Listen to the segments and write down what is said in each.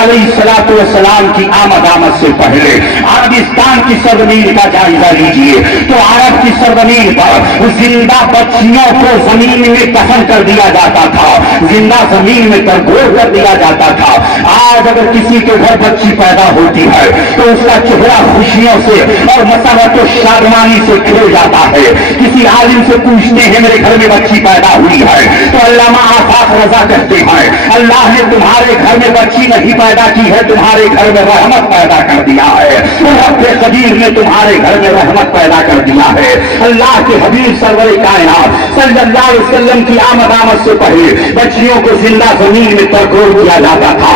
अलैहिस्सलाम की आमद से पहले अरबिस्तान की सरजमीन का जायजा लीजिए तो अरब की सरजमीन पर जिंदा बच्चियों को जमीन में दफन कर दिया जाता था, जिंदा जमीन में तरगोर कर दिया जाता था। आज अगर किसी के घर बच्ची पैदा होती है तो उसका चेहरा खुशियों से और मसरत और शादमानी से खिल जाता है। किसी आलिम से पूछते हैं मेरे घर में बच्ची पैदा हुई है तो अल्लामा आफाक रजा कहते हैं अल्लाह ने तुम्हारे घर में बच्ची नहीं पैदा की है, तुम्हारे घर में रहमत पैदा कर दिया है। रब कदीर ने तुम्हारे घर में रहमत पैदा कर दिया है। अल्लाह के हबीब सरवर कायनात सल्लल्लाहु अलैहि वसल्लम की आमद से पहले बच्चियों को जिंदा जमीन में तरगोर किया जाता था।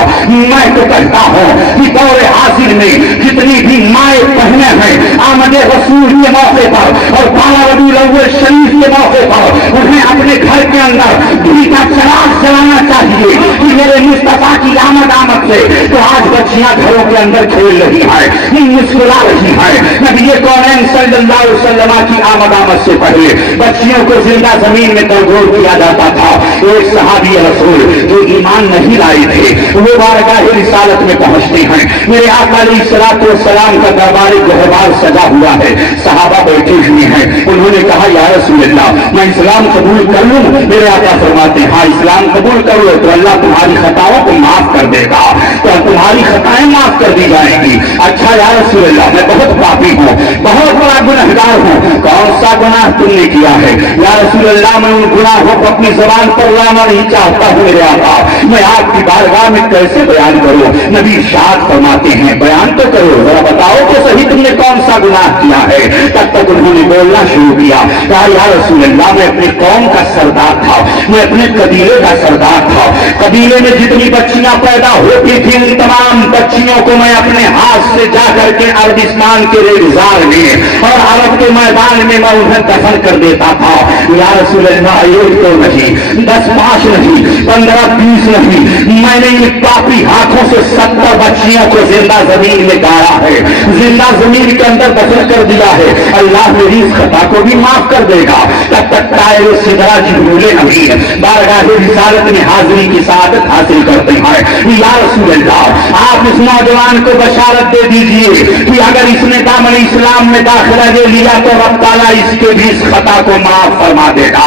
मैं तो कहता हूँ कि दौरे हासिल में जितनी भी माए बहने हैं आमद रसूल के मौके पर और 12 रबीउल अव्वल शरीफ के मौके पर उन्हें अपने घर के अंदर घी का चराग जलाना चाहिए कि मेरे मुस्तफा की आमद से तो आज बच्चियां घरों के अंदर खेल रही हैं, मुस्कुरा रही हैं। नबी कौनैन सल्लल्लाहु अलैहि वसल्लम की आमद से पहले बच्चियों को जिंदा जमीन में तरगोर किया जाता था। एक सहाबी रसूल जो ईमान नहीं लाए थे वो बारगाह रिसालत में पहुंचते हैं। मेरे आका अलैहिस्सलातु वस्सलाम का दरबार गहबार सजा हुआ है, सहाबा बैठे हुए हैं। उन्होंने कहा या रसूलल्लाह मैं इस्लाम कबूल कर लूं? मेरे आका फरमाते हैं हाँ इस्लाम कबूल कर लो तो अल्लाह तुम्हारी खताओं को माफ कर देगा, तो तुम्हारी खताएं माफ कर दी जाएंगी। अच्छा या रसूलल्लाह मैं बहुत पापी हूँ, बहुत बड़ा गुनहगार हूँ, कौन सा गुनाह तुमने किया है? या रसूलल्लाह मैं उन गुनाहों को अपनी जबान पर लाना नहीं चाहता हूँ मेरे आका, मैं आपकी बारगाह में कैसे बयान करूँ? नबी इरशाद फरमाते हैं बयान तो करो, जरा बताओ तो सही तुमने कौन सा गुनाह किया है। तब तक उन्होंने बोलना शुरू किया, कहा या रसूलल्लाह मैं अपनी कौम का सरदार था, मैं अपने कबीले का सरदार था, कबीले में जितनी बच्चियां पैदा होती थी उन तमाम बच्चियों को मैं अपने हाथ से जा करके अरबिस्तान के रेगिस्तान में और अरब के मैदान में मैं उन्हें दफन कर देता था। या रसूलल्लाह एक तो नहीं 10 5 नहीं 15 20 नहीं, मैंने इन पापी हाथों से 70 बच्चियों को जिंदा जमीन में गाड़ा है, जिंदा जमीन के अंदर दफन कर दिया है। अल्लाह मेरी इस खता को भी माफ कर देगा। तब तक ताए सिदरा जिब्रील अमीन बारगाह रिसालत में हाजिरी की सआदत हासिल करते हैं। या रसूलल्लाह आप इस नौजवान को बशारत दे दीजिए कि अगर इसने दामन इस्लाम में दाखिला ले लिया तो रब ताला इसके भी इस खता को माफ फरमा देगा,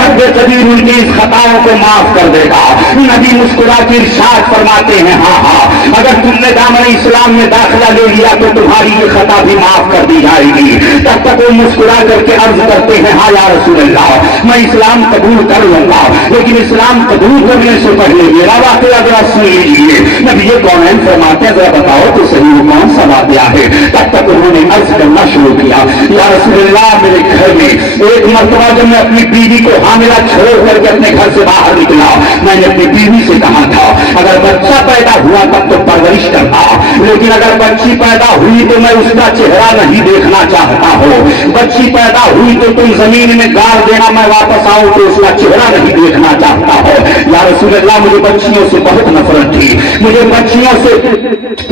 रब कदीर उनकी इस खताओं को माफ कर देगा। नबी मुस्कुरा के इरशाद फरमाते हैं हाँ हाँ अगर तुमने दामन इस्लाम में दाखिला ले लिया तो तुम्हारी ये खता भी माफ कर दी जाएगी। तब तक वो मुस्कुरा करके अर्ज करते हैं हाँ या रसूलल्लाह मैं इस्लाम कबूल कर लूंगा, लेकिन इस्लाम कबूल करने से पहले मेरा वाकया जरा सुन लीजिए। नबी कौनैन फरमाते हैं जरा बताओ तो सही वो कौन सा वाकया है। तब तक उन्होंने अर्ज करना शुरू किया या रसूलल्लाह मेरे घर में एक मरतबा जब मैं अपनी बीवी को हामिला छोड़ करके अपने घर से बाहर निकला, मैंने अपनी बीवी से कहा था अगर बच्चा पैदा हुआ तब तो परवरिश करता, लेकिन अगर बच्ची पैदा हुई तो मैं उसका चेहरा नहीं देखना चाहता हूँ, बच्ची पैदा हुई तो तुम जमीन में गाड़ देना, मैं वापस आऊं तो उसका चेहरा नहीं देखना चाहता हूँ। या रसूलल्लाह मुझे बच्चियों से बहुत नफरत थी, मुझे बच्चियों से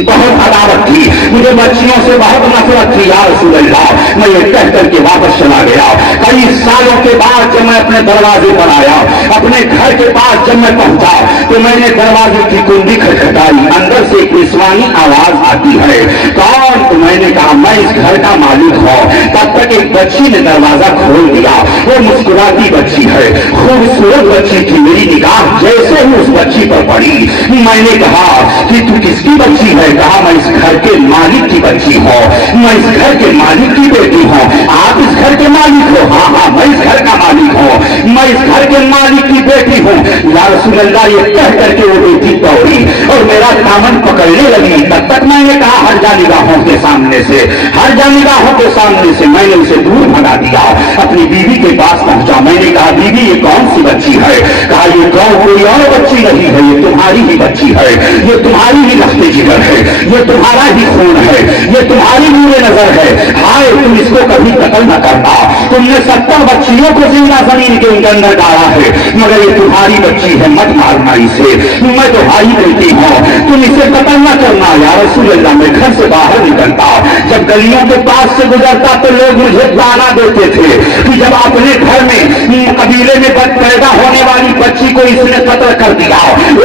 बहुत अदावत थी, मुझे बच्चियों से बहुत नफरत थी। या रसूलल्लाह मैं ये कह करके वापस चला गया। कई सालों के बाद जब मैं अपने दरवाजे पर आया, अपने घर के पास जब मैं पहुंचा तो मैंने दरवाजे की कुंडी खटखटाई, अंदर से एक निस्वानी आवाज आती है कौन? तो मैंने कहा मैं इस घर का मालिक हूँ। तब तक एक बच्ची ने दरवाजा खोल दिया, वो मुस्कुराती बच्ची है, खूबसूरत बच्ची थी। मेरी निगाह जैसे ही उस बच्ची पर पड़ी मैंने कहा कि तू किसकी बच्ची है? कहा मैं इस घर के मालिक की बच्ची हूँ, मैं इस घर के मालिक की बेटी हूँ। आप इस घर के मालिक हो? हाँ हाँ मैं इस घर का मालिक हूँ, मैं इस घर के मालिक की बेटी हूँ। या रसूलल्लाह ये कह करके वो बेटी दौड़ी और मेरा दामन पकड़ने लगी। तब तक मैंने कहा हर जानिगाहों के सामने से, हर जानिगाहों के सामने से मैंने उसे दूर भगा दिया, अपनी बीवी के पास पहुंचा। मैंने कहा बीवी ये कौन सी बच्ची है? कहा ये कोई और बच्ची नहीं है, ये तुम्हारी ही बच्ची है, ये तुम्हारी ही लफ्ते जिगर है, ये तुम्हारा ही खून है, ये तुम्हारी नूरे नजर है। हाय तुम इसको कभी कत्ल न करना, तुमने 70 बच्चियों को जिंदा जमीन के अंदर डाला है, मगर ये तुम्हारी बच्ची है, मत मारना इसे, मैं तो भाई बेटी हूँ, तुम इसे कत्ल न करना। या रसूल अल्लाह, मैं घर से बाहर निकलता, जब गलियों के पास से गुजरता तो लोग मुझे ताना देते थे कि जब अपने घर में कबीले में पैदा होने वाली बच्ची को इसने कत्ल कर दिया,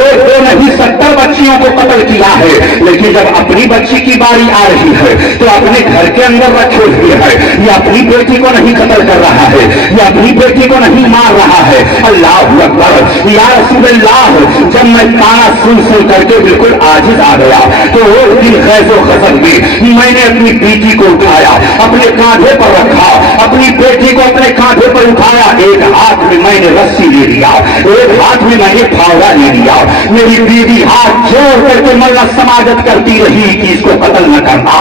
एक दो नहीं 70 बच्चियों को कत्ल किया है, लेकिन जब अपनी बच्ची की बारी आ रही है तो अपने घर के अंदर रखे हुए है, ये अपनी बेटी को नहीं कत्ल कर रहा है, ये अपनी बेटी को नहीं मार रहा है। अल्लाह अकबर। या रसूल अल्लाह, जब मैं ताना सुन सुन करके बिल्कुल आजिज आ गया तो वो दिन खैज़ो खज़ब में मैंने अपनी बेटी को उठाया, अपने कांधे पर रखा, अपनी बेटी को अपने कांधे पर उठाया, एक हाथ में मैंने रस्सी ले लिया, एक हाथ में मैंने फावड़ा ले लिया। मेरी बीवी हाथ जोड़ करके मल्ला समाजत करती रही कि इसको कत्ल न करना,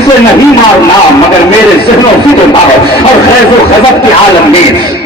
इसे नहीं मारना, मगर मेरे ज़हनो फिक्र था और खैज़ो खज़ब के आलम में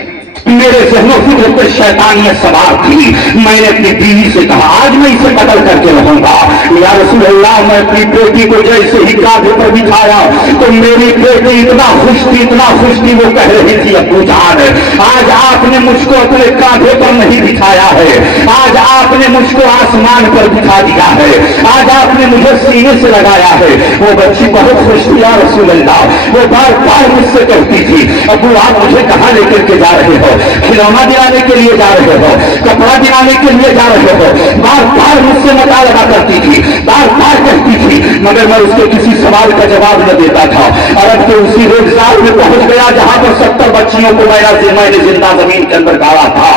मेरे ज़हनो फिक्र पर शैतानियत सवार थी। मैंने अपनी बीवी से कहा, आज मैं इसे कत्ल करके रहूंगा। या रसूल अल्लाह, मैं अपनी बेटी को जैसे ही कांधे पर बिठाया तो मेरी बेटी इतना खुश थी, इतना खुश थी, वो कह रही थी, अब्बू जान, आज आपने मुझको अपने कांधे पर नहीं बिठाया है, आज आपने मुझको आसमान पर बिठा दिया है, आज आपने मुझे सीने से लगाया है। वो बच्ची बहुत खुश थी। या रसूल अल्लाह, वो बार बार मुझसे कहती थी, अब्बू आप मुझे कहाँ लेकर के जा रहे हो, खिलौना दिलाने के लिए जा रहे हो, कपड़ा दिलाने के लिए जा रहे हो, बार बार मुझसे मुतालबा करती थी, बार बार कहती थी, मगर मैं उसके किसी सवाल का जवाब न देता था। अरब के उसी रेगिस्तान में पहुंच गया जहां पर 70 बच्चियों को मैंने जिंदा जमीन के अंदर डाला था।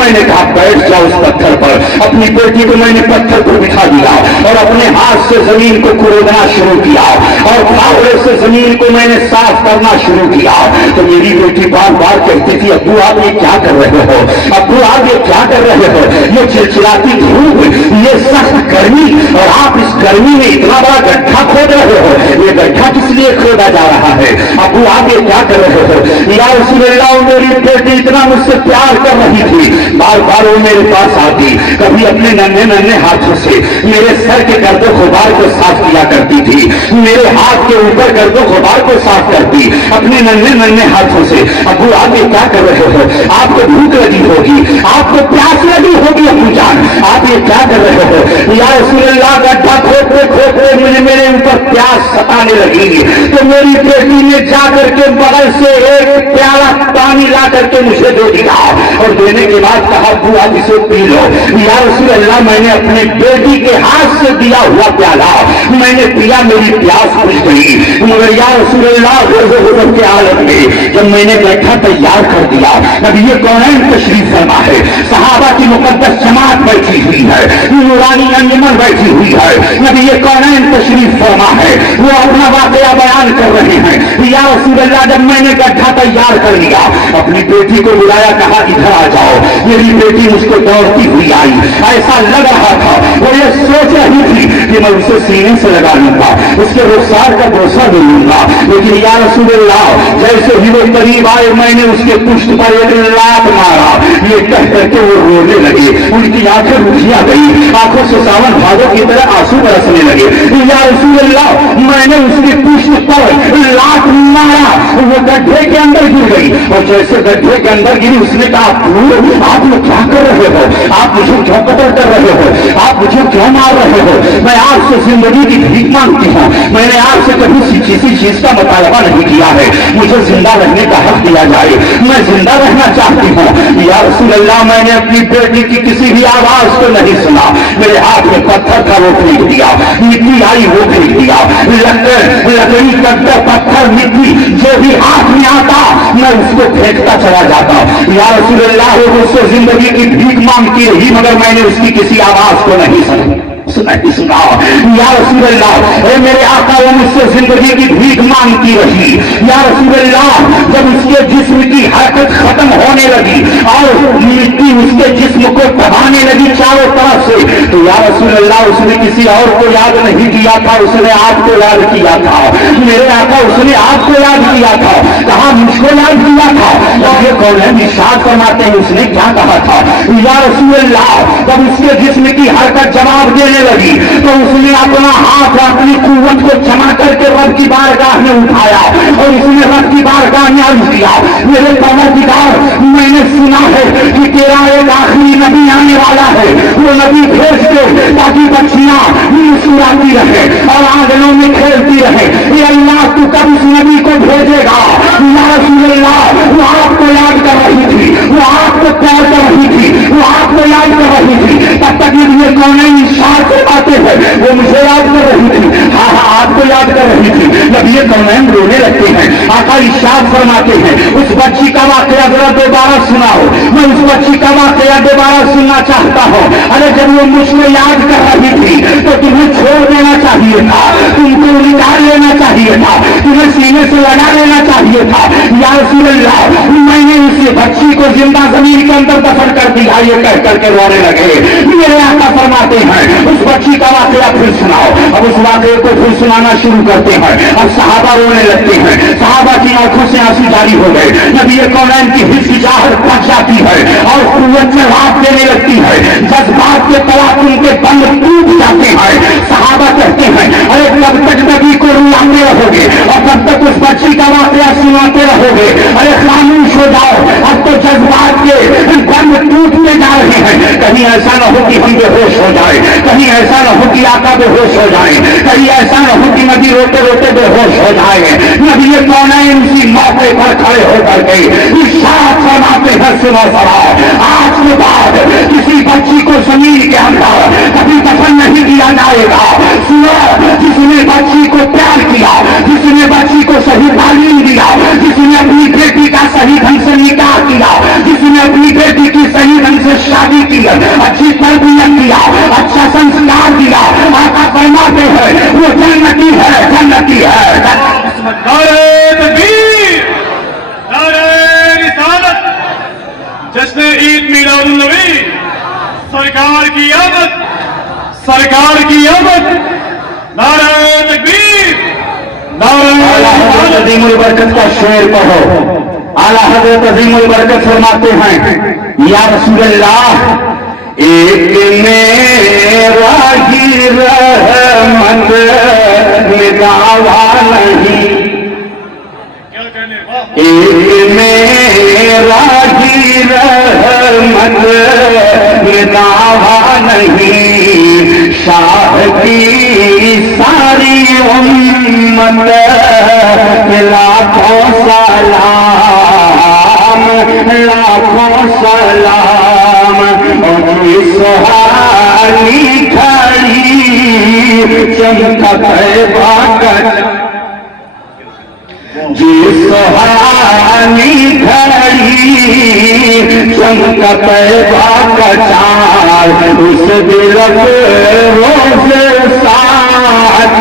मैंने कहा बैठ जाओ उस पत्थर पर, अपनी बेटी को मैंने पत्थर पर बिठा दिया और अपने हाथ से जमीन को कुरेदना शुरू किया और फावड़े से जमीन को मैंने साफ करना शुरू किया। तो मेरी बेटी बार बार कहती थी, अब्बू आप ये क्या कर रहे हो, अब्बू आप ये क्या कर रहे हो, ये चिलचिलाती धूप, ये सख्त गर्मी, और आप इस गर्मी में इतना बड़ा गड्ढा खोद रहे हो, ये गड्ढा किस लिए खोदा जा रहा है, अब्बू आप ये क्या कर रहे हो। या रसूल अल्लाह, मेरी बेटी इतना मुझसे प्यार कर रही थी, बार बार वो मेरे पास आती, कभी अपने नन्हे नन्हे हाथों से मेरे सर के गर्दो गुबार को साफ किया करती थी, मेरे हाथ के ऊपर गर्दो गुबार को साफ करती अपने नन्हे नन्हे हाथों से। अब्बू आप ये क्या कर रहे हो, आपको भूख लगी होगी, आपको प्यास लगी होगी, अब्बू जान आप ये क्या कर रहे हो। या रसूल अल्लाह, गड्ढा खोदते खोदते मुझे मेरे ऊपर प्यास सताने लगी, तो मेरी बेटी ने जाकर के बगल से एक प्याला पानी ला करके मुझे दे दिया और देने के बाद कहा, अब्बू आप इसे पी लो। या रसूल अल्लाह, मैंने अपने बेटी के हाथ से दिया हुआ प्याला मैंने पिया, मेरी प्यास बुझ गई। मगर या रसूल अल्लाह, गुज़र के आलम में जब मैंने गड्ढा तैयार कर दिया, नबी ये कौनैन तशरीफ फरमा है, सहाबा की मुकद्दस जमात बैठी हुई है, नूरानी अंजुमन बैठी हुई है, नबी ये कौनैन तशरीफ फरमा है, वो अपना वाकया बयान कर रहे हैं। या रसूल अल्लाह, जब मैंने गड्ढा तैयार कर लिया, अपनी बेटी को बुलाया, कहा इधर आ जाओ। मेरी बेटी मुझको दौड़ती हुई आई, ऐसा लग रहा था वो ये सोच रही थी कि मैं उसे सीने से लगा लूंगा, उसके रुखसार का बोसा दे लूंगा, लेकिन या रसूल अल्लाह, जैसे ही वो करीब आए मैंने उसके पुष्ट पर एक लात मारा, ये कह करके वो रोने लगे, उनकी आंखें रुझिया गई, आंखों से सावन भादों की तरह आंसू बरसने लगे। या रसूल अल्लाह, मैंने उसके पुष्ट पर लात मारा, वो गड्ढे के अंदर गिर गई और जैसे गड्ढे के अंदर गिरी उसने कहा, आप लोग क्या कर रहे हो, आप मुझे क्यों कत्ल कर रहे हो, आप मुझे क्यों मार रहे हो, मैं आपसे जिंदगी की भीख मांगती हूँ, मैंने आपसे कभी किसी चीज का मुतालबा नहीं किया है, मुझे जिंदा रहने का हक दिया जाए, मैं जिंदा रहना चाहती हूँ। या रसूल अल्लाह, मैंने अपनी बेटी की किसी भी आवाज को नहीं सुना, मेरे हाथ में पत्थर था वो फेंक दिया, मिट्टी आई वो फेंक दिया, लकड़ी कट्टर पत्थर मिट्टी जो भी हाथ में आता मैं उसको फेंकता चला जाता। या रसूल अल्लाह, वो मुझसे जिंदगी की भीख मांगती रही, मगर मैंने उसकी किसी आवाज को नहीं सुना। या रसूल अल्लाह, मेरे आका, वो मुझसे जिंदगी की भीख मांगती रही। या रसूल अल्लाह, जब उसके जिस्म की हरकत खत्म होने लगी और मिट्टी उसके जिस्म को दबाने लगी चारों तरफ से, तो या रसूल अल्लाह, उसने किसी और को याद नहीं किया था, उसने आपको याद किया था। मेरे आका, उसने आपको याद किया था, कहा मुझको याद किया था। ये कौन है, निशाद फरमाते हैं उसने क्या कहा था। या रसूल अल्लाह, जब उसके जिस्म की हरकत जवाब देने रोने लगी तो उसने अपना हाथ अपनी कुव्वत को जमा करके रब की बारगाह में उठाया और उसने रब की बारगाह में अर्ज किया, मेरे परवरदिगार, मैंने सुना है कि तेरा एक आखिरी नबी आने वाला है, वो नबी भेज दे ताकि बच्चियां मुस्कुराती रहे और आंगनों में खेलती रहे। ये अल्लाह तू कब उस नबी को भेजेगा? या रसूल अल्लाह, वो आपको याद कर रही थी, वो आपको प्यार कर रही थी, वो आपको याद कर रही थी। तब तक ये कौन इशार से बातें हैं, वो मुझे याद कर रही थी। हाँ हाँ, आपको याद कर रही थी। जब ये कौन रोने लगते हैं, आका इशार फरमाते हैं, उस बच्ची का वाकया जरा दोबारा सुनाओ। मैं उस बच्ची का वाकया दोबारा सुनना चाहता हूँ। अरे जब वो मुझको याद कर रही थी तो तुम्हें छोड़ देना चाहिए था, तुमको निकाल लेना चाहिए था, तुम्हें सीने से लगा लेना चाहिए था। या रसूल अल्लाह, मैंने उस बच्ची को जिंदा जमीन के अंदर दफन कर दिया, ये कह करके रोने लगे। मेरे आका फरमाते हैं, उस बच्ची का वाकया फिर सुनाओ। अब उस वाकये को फिर सुनाना शुरू करते हैं। अब सहाबा रोने लगते हैं, सहाबा की आंखों से आंसू जारी हो गए। नबी कौनैन की हिचकिचाहट बढ़ जाती है और कुव्वत में रात देने लगती है, जज्बात के तलाकुन के बंद टूट जाते हैं। सहाबा कहते हैं, अरे कब तक नबी को रुलाते रहोगे और कब तक उस बच्ची का वाकया सुनाते रहोगे? अरे खामोश हो जाओ, अब तो जज्बात के बंद टूटने जा रहे हैं। कहीं ऐसा न हो कि हम बेहोश हो जाए, कहीं ऐसा न हो कि आका बेहोश हो जाए, कहीं ऐसा न हो कि नबी रोते रोते बेहोश हो जाए। नबी कौनैन उसी मौके पर खड़े होकर के इरशाद फरमाते हैं, सुनो जरा, आज के बाद किसी बच्ची को जमीन के अंदर कभी दफन नहीं किया जाएगा। सुनो, जिसने बच्ची को प्यार किया, जिसने बच्ची को सही तालीम दिया, जिसने अपनी बेटी का सही ढंग से निकाह किया, जिसने अपनी बेटी की सही ढंग से शादी की, अच्छी तरबियत दिया, अच्छा संस्कार दिया, आका फरमाते हैं वो जन्नती है, जन्नती है। नारे तकबीर, नारे रिसालत, जश्न ईद मिलादुन्नबी, सरकार की आमद, सरकार की आमद। नारे तकबीर, नारे अज़ीमुल बरकत का शेर पढ़ो। आला हज़रत अज़ीमुल बरकत फरमाते हैं, या रसूल अल्लाह, एक मेरा ही रहमत में दावा नहीं, क्या कहने, वाह, एक मेरा ही रहमत में दावा नहीं, शाह की सारी उम्मत के लाखों सलाम, लाखों सलाम। और सुहानी खड़ी चमकत बाकत, जी सुहानी खड़ी चमकत बाकचार, उस दिलक रोज साथ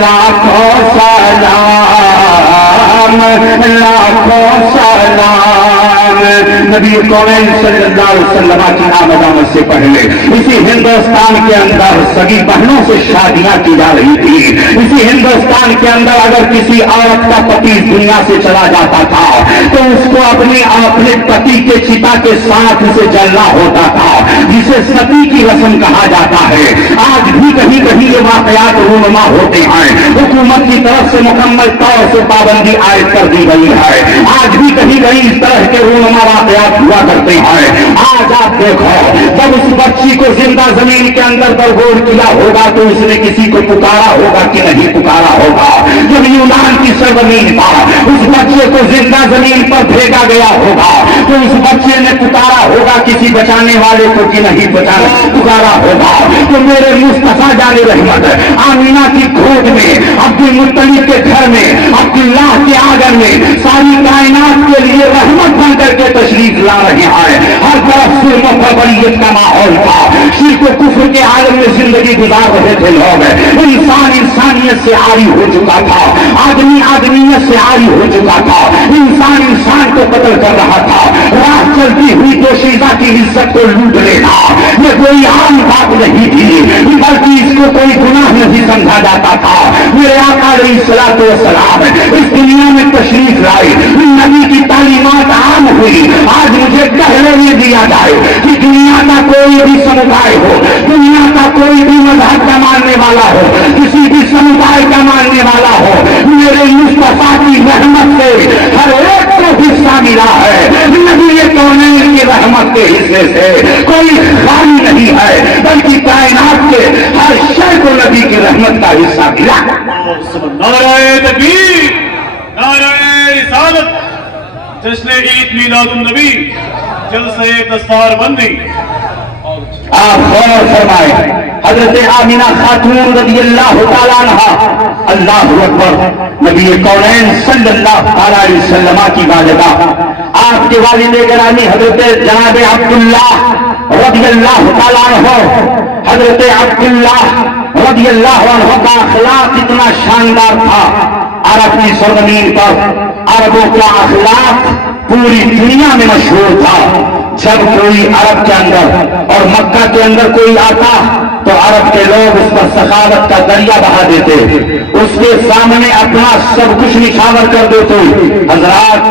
लाखों सलाम, लाखों सलाम। नबी कौनैन सल्लल्लाहु अलैहि वसल्लम की आमद से पहले इसी हिंदुस्तान के अंदर सगी बहनों से शादियां की जा रही थी। इसी हिंदुस्तान के अंदर अगर किसी औरत का पति दुनिया से चला जाता था तो उसको अपने पति के चिता के साथ उसे जलना होता था, जिसे सती की रस्म कहा जाता है। आज भी कहीं कहीं ये वाकयात रूनुमा होते हैं। हुकूमत की तरफ से मुकम्मल तौर से पाबंदी आयद कर दी गई है। आज भी कहीं कहीं इस तरह के रूनुमा वाकयात हुआ करते हैं। आज आप देखो, जब उस बच्ची को जिंदा जमीन के अंदर दरगोर किया होगा तो उसने किसी को पुकारा होगा कि नहीं पुकारा होगा? जब यूनान की सरजमीन पर उस बच्चे को जिंदा जमीन पर फेंका गया होगा तो उस बच्चे ने पुकारा होगा किसी बचाने वाले को कि नहीं पुकारा होगा? तो मेरे मुस्तफा जाने रहमत आमीना की खोज में, अब्दुल मुत्तलिब के घर में, अब्दुल्लाह के आंगन में सारी कायनात के लिए रहमत बन करके तशरीफ ला रहे हैं। हर तरफ जुल्म और बलियत का माहौल था, शिर्क व कुफ्र के आलम में जिंदगी गुजार रहे थे लोग। इंसान इंसानियत से आरी हो चुका था, आदमी आदमियत से आरी हो चुका था, इंसान इंसान को कत्ल कर रहा था। राह चलती हुई दोशीज़ा की इज्जत को लूट लेना ये कोई आम बात नहीं थी, बल्कि इसको कोई गुनाह नहीं समझा जाता था। मेरे आका अलैहिस्सलातु वस्सलाम इस दुनिया में तशरीफ लाए, नबी की तालीमात आम हुई। आज मुझे कहने दिया जाए कि दुनिया का कोई भी समुदाय हो, दुनिया का कोई भी मजहब का मानने वाला हो, किसी भी समुदाय का मानने वाला हो, मेरे मुस्तफा की रहमत से हर एक को हिस्सा मिला है। नबी कौनैन की रहमत के हिस्से से कोई खाली नहीं है, बल्कि कायनात के हर शय को नबी की रहमत का हिस्सा मिला। नारे तकबीर, नारे रिसालत, जश्न ईद मीलादुन नबी, जलसे दस्तार बंदी। आप गौर फरमाए, हजरत आमिना खातून रज़ियल्लाहु तआला अन्हा, अल्लाहु अकबर, नबी कौनैन सल्लल्लाहु अलैहि वसल्लम की वालिदा, आपके वालिद गिरामी हजरत जनाब अब्दुल्लाह रज़ियल्लाहु तआला अन्हु, हजरत अब्दुल्लाह रज़ियल्लाहु अन्हु का अखलाक इतना शानदार था, अरब की सरजमीन पर अरबों का अखलाक पूरी दुनिया में मशहूर था। जब कोई अरब के अंदर और मक्का के अंदर कोई आता तो अरब के लोग उस पर सखावत का दरिया बहा देते, उसके सामने अपना सब कुछ निछावर कर देते। हजरात,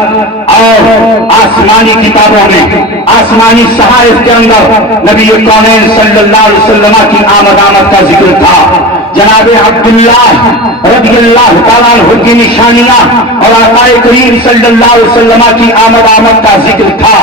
और आसमानी किताबों में, आसमानी सहाइफ के अंदर नबी कौनैन सल्लल्लाहु अलैहि वसल्लम की आमद का जिक्र था। जनाब अब्दुल्लाह रज़ियल्लाहु तआला अन्हु की निशानियां और आक़ाए करीम सल्लल्लाहु अलैहि वसल्लम की आमद का जिक्र था।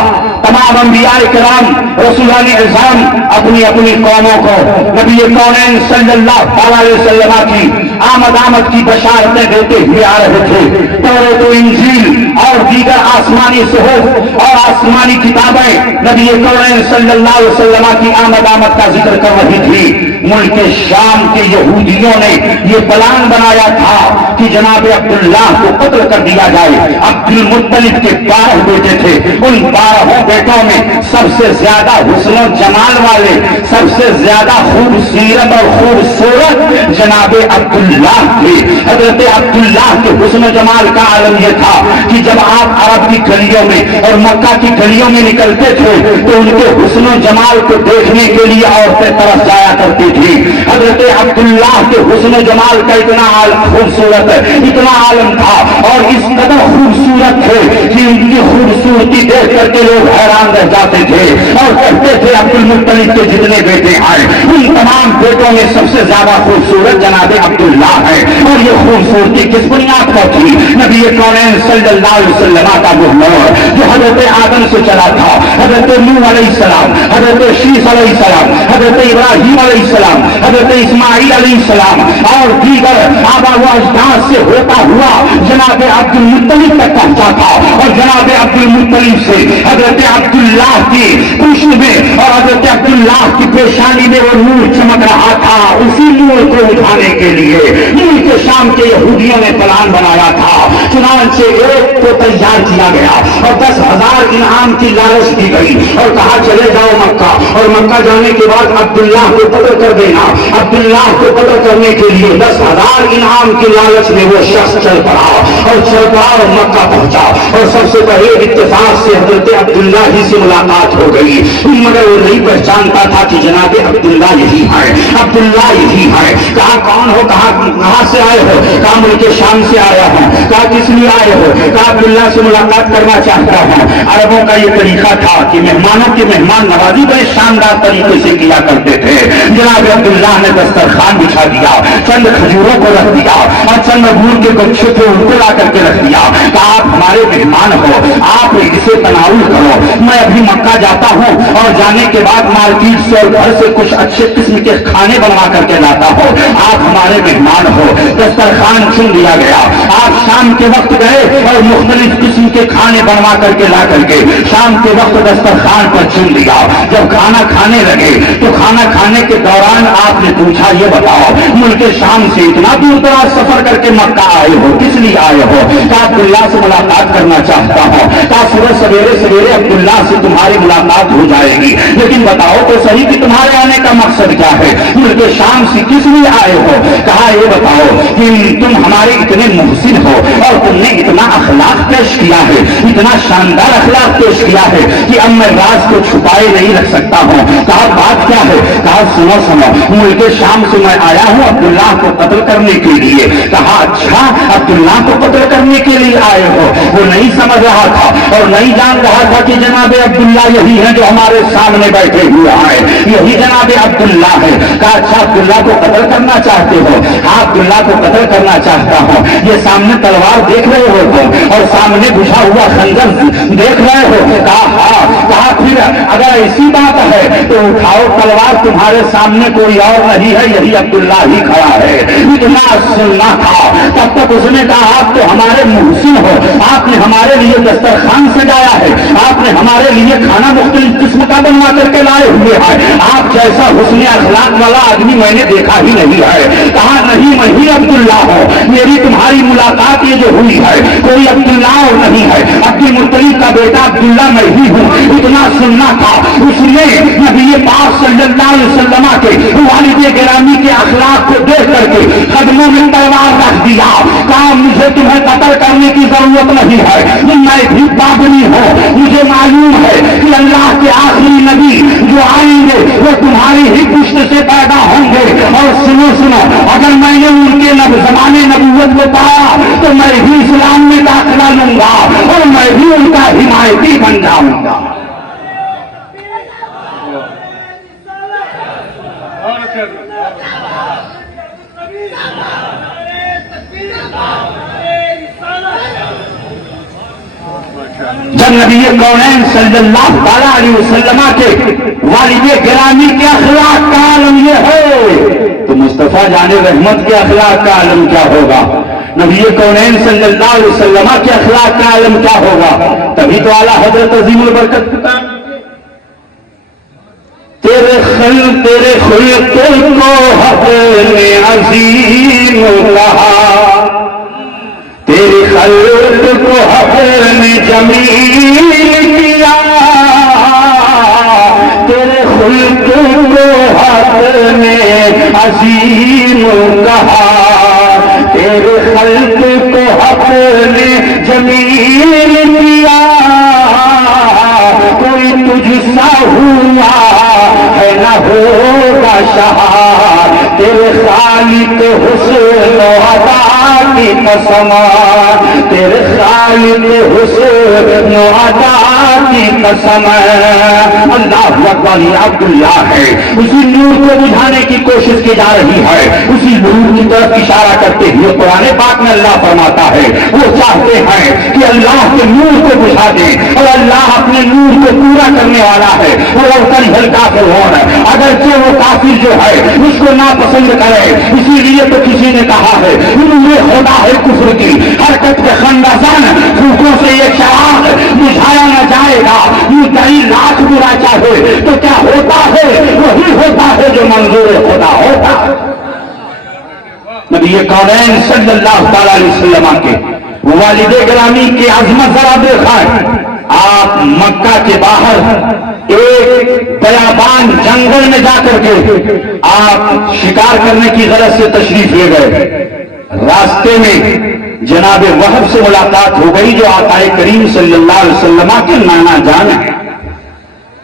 तमाम अंबियाए किराम रसूलाने इज़ाम अपनी अपनी कौमों को नबी कौनैन सल्लल्लाहु अलैहि वसल्लम की आमद की बशारतें देते हुए आ रहे थे। तौरात और इंजील और दीगर आसमानी सुहूफ और आसमानी किताबें नबी कौनैन सल्लल्लाहु अलैहि वसल्लम की आमद का जिक्र कर रही थी। मुल्क शाम के यहूदियों ने यह प्लान बनाया था कि जनाब अब्दुल्लाह को कत्ल कर दिया जाए। अब्दुल मुत्तलिब के 12 बेटे थे, उन 12 बेटों में सबसे ज्यादा हुस्न जमाल वाले, सबसे ज्यादा खूबसूरत और खूबसूरत जनाब अब्दुल्लाह थे। हजरत अब्दुल्लाह के हुस्न जमाल का आलम यह था कि जब आप अरब की गलियों में और मक्का की गलियों में निकलते थे तो उनके हुस्न जमाल को देखने के लिए औरतें तरस जाया करती थी। हजरत अब्दुल्लाह के हुस्न जमाल का इतना खूबसूरत, इतना आलम था और इस कदर खूबसूरत थे कि उनकी खूबसूरती देख करके लोग हैरान रह जाते थे और कहते थे अब्दुल मुत्तलिब के जितने बेटे आए उन तमाम बेटों में सबसे ज्यादा खूबसूरत जनाब अब्दुल्लाह है। और ये खूबसूरती किस बुनियाद पर थी? नबी कौनैन सल्लल्लाहु अलैहि वसल्लम का वो नूर जो हजरत आदम से चला था, हजरत नूह अलैहिस्सलाम, हजरत शीस अलैहिस्सलाम, हजरत इब्राहीम अलैहिस्सलाम, हजरत इस्माईल अलैहिस्सलाम और दीगर आबा व अजदाद से होता हुआ जनाब अब्दुल मुत्तलिब तक पहुंचा था। और जनाब अब्दुल मुत्तलिब से हजरत अब्दुल्लाह की पुष्ट में और हजरत अब्दुल्लाह की पेशानी में वो नूर चमक रहा था। उसी नूर को उठाने के लिए मुल्क शाम के यहूदियों ने प्लान बनाया था। चुनांचे एक को तैयार किया गया और 10,000 इनाम की लालच दी गई और कहा चले जाओ मक्का, और मक्का जाने के बाद अब्दुल्लाह को कत्ल कर देना। अब्दुल्लाह को कत्ल करने के लिए 10,000 इनाम की लालच में वो शख्स चल पड़ा और चल पड़ा और मक्का पहुंचा। और सबसे पहले इत्तेफाक से हजरत अब्दुल्लाह ही से मुलाकात हो गई, मगर वो नहीं पहचानता था कि जनाब अब्दुल्लाह यही है, अब्दुल्लाह यही है। कहा कौन हो, कहां से आए हो? कहा मुल्क शाम से आया हूं। कहा किस लिए आए हो? कहा अब्दुल्लाह से मुलाकात करना चाहता हूं। अरबों का यह तरीका था कि मेहमानों की मेहमान नवाजी बड़े शानदार तरीके से किया करते थे। जनाब अब्दुल्लाह ने दस्तरखान बिछा दिया, चंद खजूरों को रख दिया और चंद अंगूर के गुच्छे थे उनको ला करके रख दिया। कहा आप हमारे मेहमान हो, आप इसे तनाउल करो, मैं अभी मक्का जाता हूं और जाने के बाद मार्केट से और घर से कुछ अच्छे किस्म के खाने बनवा करके लाता हूं, आप हमारे मेहमान हो। दस्तरखान चुन दिया गया। आप शाम के वक्त गए और मुख्तलिफ किस्म के खाने बनवा करके ला करके शाम के वक्त दस्तरखान पर चुन दिया। जब खाना खाने लगे तो खाना खाने के दौरान आपने पूछा ये बताओ मुल्क शाम से इतना दूर दराज सफर करके मक्का आए हो, किस लिए आए हो? कहा अब्दुल्लाह से मुलाकात करना चाहता हूं। कहा सुबह सवेरे सवेरे अब्दुल्लाह से तुम्हारी मुलाकात हो जाएगी, लेकिन बताओ तो सही कि तुम्हारे आने का मकसद क्या है? मुल्क शाम से किस लिए आए ہو؟ کہا یہ بتاؤ کہ تم ہمارے اتنے محسن ہو اور تم نے اتنا اخلاق پیش کیا ہے، اتنا شاندار اخلاق پیش کیا ہے کہ اب میں راز کو چھپائے نہیں رکھ سکتا ہوں۔ کہا بات کیا ہے؟ کہا سنو سنو، ملک شام سے میں آیا ہوں عبداللہ کو قتل کرنے کے لیے۔ کہا اچھا، عبداللہ کو قتل کرنے کے لیے آئے ہو؟ وہ نہیں سمجھ رہا تھا اور نہیں جان رہا تھا کہ جناب عبداللہ یہی ہے جو ہمارے سامنے بیٹھے ہوئے ہیں، یہی جناب عبداللہ ہے۔ کہا اچھا عبداللہ کو قتل کرنا چاہتے ہو؟ ہاں عبداللہ کو قتل کرنا چاہتا ہوں۔ یہ سامنے تلوار دیکھ رہے ہو تم اور سامنے بجھا ہوا خنجر دیکھ رہے ہو؟ کہا ہاں۔ کہا پھر اگر ایسی بات ہے تو اٹھاؤ تلوار، تمہارے سامنے کوئی اور نہیں ہے، یہی عبداللہ ہی کھڑا ہے۔ اتنا سننا تھا تب تک اس نے کہا آپ تو ہمارے محسن ہو، آپ نے ہمارے لیے دسترخوان سجایا ہے، آپ نے ہمارے لیے کھانا مختلف قسم کا بنوا کر کے لائے ہوئے ہیں، آپ جیسا حسن اخلاق والا آدمی میں نے دیکھا ہی نہیں ہے۔ کہا نہیں، میں ہی عبداللہ ہوں، میری تمہاری ملاقات یہ جو ہوئی ہے کوئی عبداللہ اور نہیں ہے، عبد المطلب کا بیٹا عبداللہ میں ہی ہوں۔ اتنا سننا تھا اس نے نبی پاک صلی اللہ علیہ وسلم کے والد گرامی کے اخلاق کو دیکھ کر کے قدموں میں تلوار رکھ دیا۔ کہا مجھے تمہیں قتل کرنے کی ضرورت نہیں ہے، میں بھی پابندی ہوں، مجھے معلوم ہے کہ اللہ کے آخری نبی جو آئیں گے وہ تمہاری ہی پشت سے پیدا ہوں گے، اور سنو سنو اگر میں نے ان کے زمانے نبوت کو پایا تو میں بھی اسلام میں داخلہ لوں گا اور میں بھی ان کا حمایتی بن جاؤں گا۔ جب نبی کونین صلی اللہ تعالیٰ علیہ وسلم کے والد گرامی کے اخلاق کا عالم یہ ہے تو مصطفیٰ جان رحمت کے اخلاق کا عالم کیا ہوگا؟ نبی کونین صلی اللہ علیہ وسلم کے اخلاق کا عالم کیا ہوگا؟ تبھی تو اعلیٰ حضرت عظیم البرکت تیرے خلق کو حق نے عظیم کہا، تیری خلق کو حق نے جمیل کیا، تیرے خلق کو حق نے عظیم کہا، تیرے خلق کو حق نے جمیل کیا، کوئی تجھ سا ہوا ہے نہ ہوگا شہار، تیرے خالق حسن و عطا کی قسم، تیرے خالق حسن و عطا کی قسم۔ اللہ اکبر، یہ عبداللہ ہے، اسی نور کو بجھانے کی کوشش کی جا رہی ہے، اسی نور کی طرف اشارہ کرتے ہوئے قرآن پاک میں اللہ فرماتا ہے وہ چاہتے ہیں کہ اللہ کے نور کو بجھا دیں اور اللہ اپنے نور کو پورا کرنے والا ہے، وہ کافر ہون، اگرچہ وہ کافر جو ہے اس کو ناپسند کرے، اسی لیے تو کسی نے کہا ہے نور خدا ہے کفر کی حرکت کے خندازان، پھوکوں سے یہ چراغ بجھایا نہ جائے گا، یہ دئی لاکھ برا چاہے تو کیا ہوتا ہے وہی ہوتا ہے جو منظور خدا ہوتا ہے۔ نبی کونین صلی اللہ تعالی علیہ وسلم کے والد گرامی کی عظمت ذرا دیکھا ہے۔ آپ مکہ کے باہر ایک بیابان جنگل میں جا کر کے آپ شکار کرنے کی غرض سے تشریف لے گئے، راستے میں جناب وہب سے ملاقات ہو گئی جو آقا کریم صلی اللہ علیہ وسلم کے نانا جان ہیں۔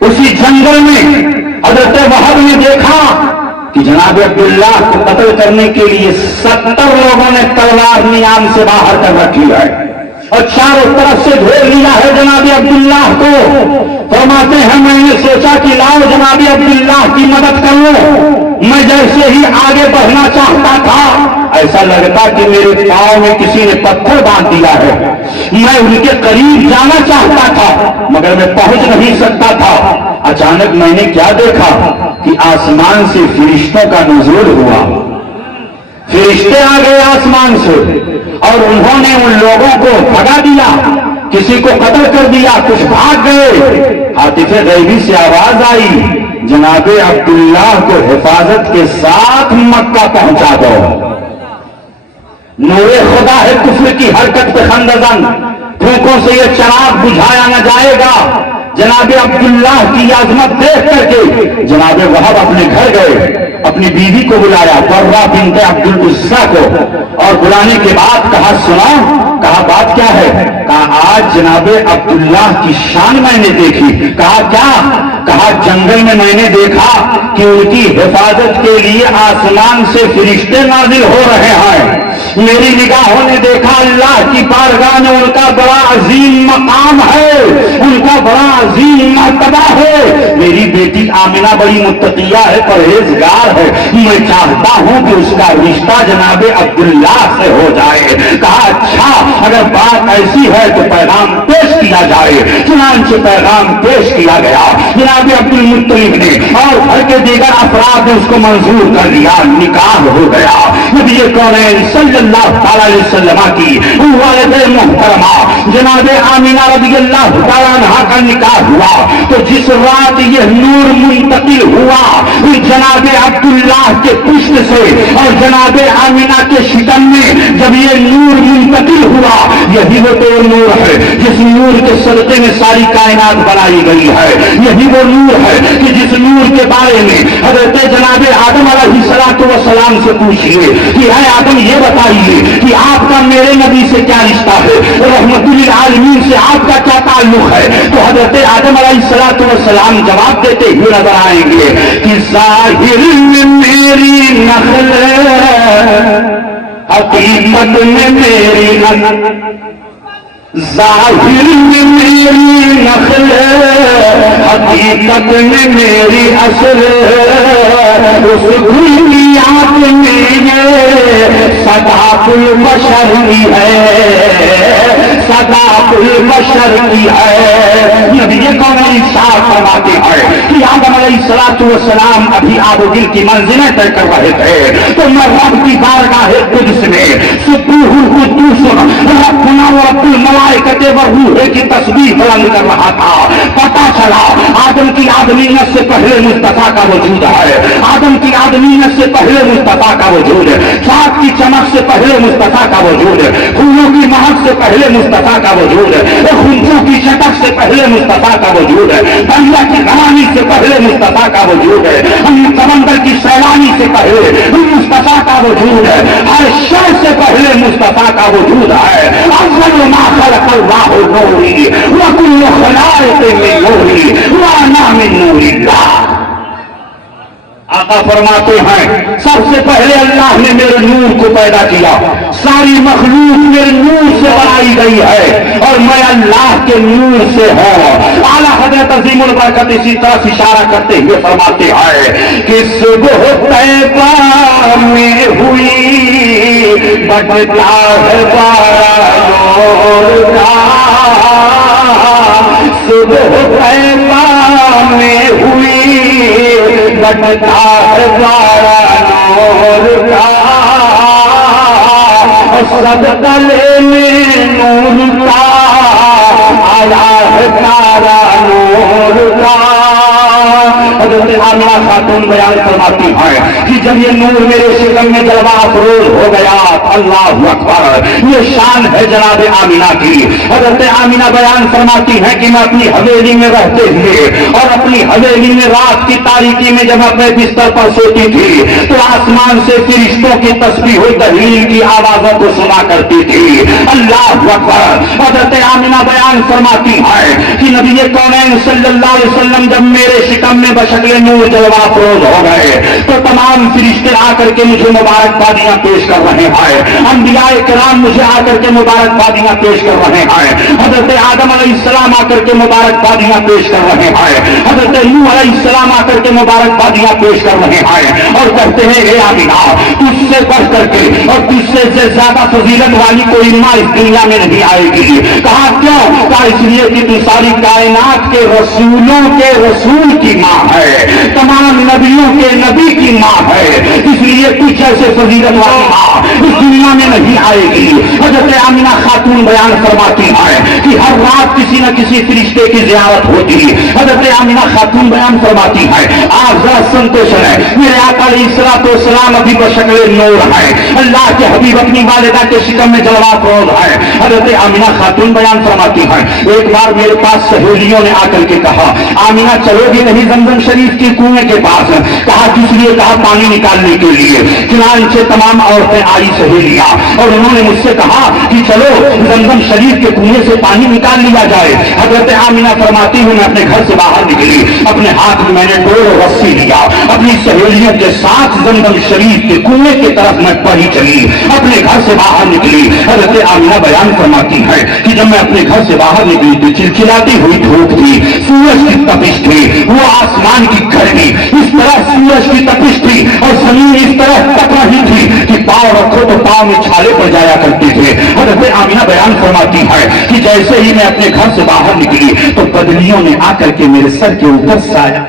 اسی جنگل میں حضرت وہب نے دیکھا کہ جناب عبداللہ کو قتل کرنے کے لیے 70 لوگوں نے تلوار نیام سے باہر کر رکھی ہے اور چاروں طرف سے گھیر لیا ہے جناب عبداللہ کو۔ فرماتے ہیں میں نے سوچا کہ لاؤ جناب عبداللہ کی مدد کروں، میں جیسے ہی آگے بڑھنا چاہتا تھا ایسا لگتا کہ میرے پاؤں میں کسی نے پتھر باندھ دیا ہے، میں ان کے قریب جانا چاہتا تھا مگر میں پہنچ نہیں سکتا تھا۔ اچانک میں نے کیا دیکھا کہ آسمان سے فرشتوں کا نزول ہوا، فرشتے آ گئے آسمان سے اور انہوں نے ان لوگوں کو بھگا دیا، کسی کو قتل کر دیا، کچھ بھاگ گئے۔ ہاتف غیبی سے آواز آئی جناب عبداللہ کو حفاظت کے ساتھ مکہ پہنچا دو، نور خدا ہے کفر کی حرکت پہ خندزن، پھونکوں سے یہ چراغ بجھایا نہ جائے گا۔ جناب عبداللہ کی عظمت دیکھ کر کے جناب وہب اپنے گھر گئے اپنی بیوی کو بلایا برہ بنت عبد العزا کو، اور بلانے کے بعد کہا سنا، کہا بات کیا ہے؟ کہا آج جناب عبداللہ کی شان میں نے دیکھی۔ کہا کیا؟ کہا جنگل میں میں نے دیکھا کہ ان کی حفاظت کے لیے آسمان سے فرشتے نازل ہو رہے ہیں، میری نگاہوں نے دیکھا اللہ کی بارگاہ میں ان کا بڑا عظیم مقام ہے، ان کا بڑا عظیم مرتبہ ہے۔ میری بیٹی آمنہ بڑی متقیہ ہے، پرہیزگار ہے، میں چاہتا ہوں کہ اس کا رشتہ جناب عبداللہ سے ہو جائے۔ کہا اچھا اگر بات ایسی ہے تو پیغام پیش کیا جائے۔ چنانچہ پیغام پیش کیا گیا، جناب عبد المطلب نے اور گھر کے دیگر افراد نے اس کو منظور کر لیا، نکاح ہو گیا۔ نبی کونین صلی اللہ تعالی علیہ وسلم کی والد محترمہ جناب آمنہ رضی اللہ تعالیٰ عنہا کا نکاح ہوا، تو جس رات یہ نور منتقل ہوا جناب عبداللہ کے پشت سے اور جناب آمنہ کے شکم میں، جب یہ نور منتقل ہوا، یہی وہ تو نور ہے جس نور کے صدقے میں ساری کائنات بنائی گئی ہے، یہی وہ نور ہے کہ جس نور کے بارے میں حضرت جناب آدم علیہ السلام سے پوچھیے کہ اے آدم یہ بتائیے کہ آپ کا میرے نبی سے کیا رشتہ ہے، رحمت للعالمین سے آپ کا کیا تعلق ہے، تو حضرت آدم علیہ السلام جواب دیتے ہوئے نظر آئیں گے کہ ظاہر میں میری نسل حقیقت میں میری نسل، ظاہر میں میری نسل حقیقت میں میری اصل، اس بنیاد میں یہ صداق البشر کی ہے، صداق البشر کی ہے۔ نبی کونین صاحب فرماتے ہیں کہ آدم علیہ السلام ابھی آب و گل کی منزلیں طے کر رہے تھے تو میں رب کی بارگاہ قدس میں سبوح القدوس ربنا ورب الملائکۃ والروح کی تسبیح بلند کر رہا تھا، پتہ چلا آدم کی آدمیت سے پہلے مصطفیٰ کا وجود ہے، آدم کی آدمیت سے پہلے مصطفیٰ کا وجود ہے، چاند کی چمک سے پہلے مصطفیٰ کا وجود ہے، پھولوں کی مہک سے پہلے مصطفیٰ کا وجود ہے، خنچوں کی چٹک سے پہلے مصطفیٰ کا وجود ہے، دریا کی روانی سے پہلے مصطفیٰ کا وجود ہے، سمندر کی سیلانی سے پہلے مصطفیٰ کا وجود ہے، ہر شے سے پہلے مصطفیٰ کا وجود ہے۔ اول ما خلق اللہ نوری وکل خلائق من نوری وانا من نور اللہ۔ آقا فرماتے ہیں سب سے پہلے اللہ نے میرے نور کو پیدا کیا، ساری مخلوق میرے نور سے بنائی گئی ہے اور میں اللہ کے نور سے ہوں۔ اعلیٰ حضرت عظیم البرکت اسی طرح اشارہ کرتے ہوئے فرماتے ہیں کہ صبح طیبہ میں ہوئی بٹتا ہے بارہ نور کا، صبح طیبہ میں ہوئی بٹتا ہے بارہ نور کا، صدقہ لینے نور کا آیا ہے تارا نور کا۔ حضرت آمنہ خاتون بیان فرماتی ہیں کہ جب یہ نور میرے شکم میں جلوہ افروز ہو گیا، اللہ اکبر، یہ شان ہے جناب آمنہ کی۔ حضرت آمنہ بیان فرماتی ہے کہ میں اپنی حویلی میں رہتے ہوئے اور اپنی حویلی میں رات کی تاریکی میں جب اپنے بستر پر سوتی تھی تو آسمان سے فرشتوں کی تسبیح و تحلیل کی آوازوں کو سنا کرتی تھی، اللہ اکبر۔ حضرت آمنہ بیان فرماتی ہے کہ نبی کونین صلی اللہ علیہ وسلم جب میرے شکم میں بشکل نور جلوہ افروز ہو گئے تو تمام فرشتے آ کر کے مجھے مبارکبادیاں پیش کر رہے ہیں، انبیاء کرام مجھے آ کر کے مبارکبادیاں پیش کر رہے ہیں، حضرت آدم علیہ السلام آ کر کے مبارکبادیاں پیش کر رہے ہیں، حضرت نوح علیہ السلام آ کر کے مبارکبادیاں پیش کر رہے ہیں اور کہتے ہیں اے آمنہ تجھ سے بڑھ کر کے اور تجھ سے زیادہ فضیلت والی کوئی ماں اس دنیا میں نہیں آئے گی۔ کہا کیوں؟ کہا اس لیے کہ تو ساری کائنات کے رسولوں کے رسول کی ماں ہے، تمام نبیوں کے نبی کی ماں ہے، اس لیے کچھ ایسے فضیلت والی ماں اس دنیا میں نہیں آئے گی۔ حضرت آمنہ خاتون بیان فرماتی ہے کہ ہر رات کسی نہ کسی فرشتے کی زیارت ہوتی۔ حضرت آمنہ خاتون بیان فرماتی ہے آپ ذرا سنتے سنیں، میرے آقا علیہ السلام ابھی بشکل نور ہے ہے، اللہ کے حبیب اپنی والدہ کے شکم میں جلوہ افروز ہے۔ حضرت آمینہ خاتون بیان فرماتی ہیں، ایک بار میرے پاس سہیلیوں نے آ کر کے کہا آمینہ چلو گی نہیں زمزم شریف کے کنویں کے پاس؟ کہا کس لیے؟ کہا پانی نکالنے کے لیے۔ چنانچہ تمام عورتیں آئی سہیلیاں، اور انہوں نے مجھ سے کہا کہ چلو زمزم شریف کے کنویں سے پانی نکال لیا جائے۔ حضرت آمینہ فرماتی ہوں میں اپنے گھر سے باہر نکلی، اپنے ہاتھ میں نے ڈور اور رسی لیا، اپنی سہیلیوں کے ساتھ زمزم شریف کے کنویں کی طرف میں پڑھی چلی، اپنے گھر سے باہر نکلی۔ حضرت آمینہ بیان فرماتی ہے کہ جب میں اپنے گھر سے باہر نکلی تو چلچلاتی ہوئی دھوپ تھی، سورج کی تپش تھی، وہ آسمان کی گرمی، اس طرح سورج کی تپش تھی اور زمین اس طرح تپ رہی تھی کہ پاؤں رکھو تو پاؤں میں چھالے پڑ جایا کرتے تھے۔ حضرت آمینہ بیان فرماتی ہے کہ جیسے ہی میں اپنے گھر سے باہر نکلی تو بدلیوں نے آ کر کے میرے سر کے اوپر سایہ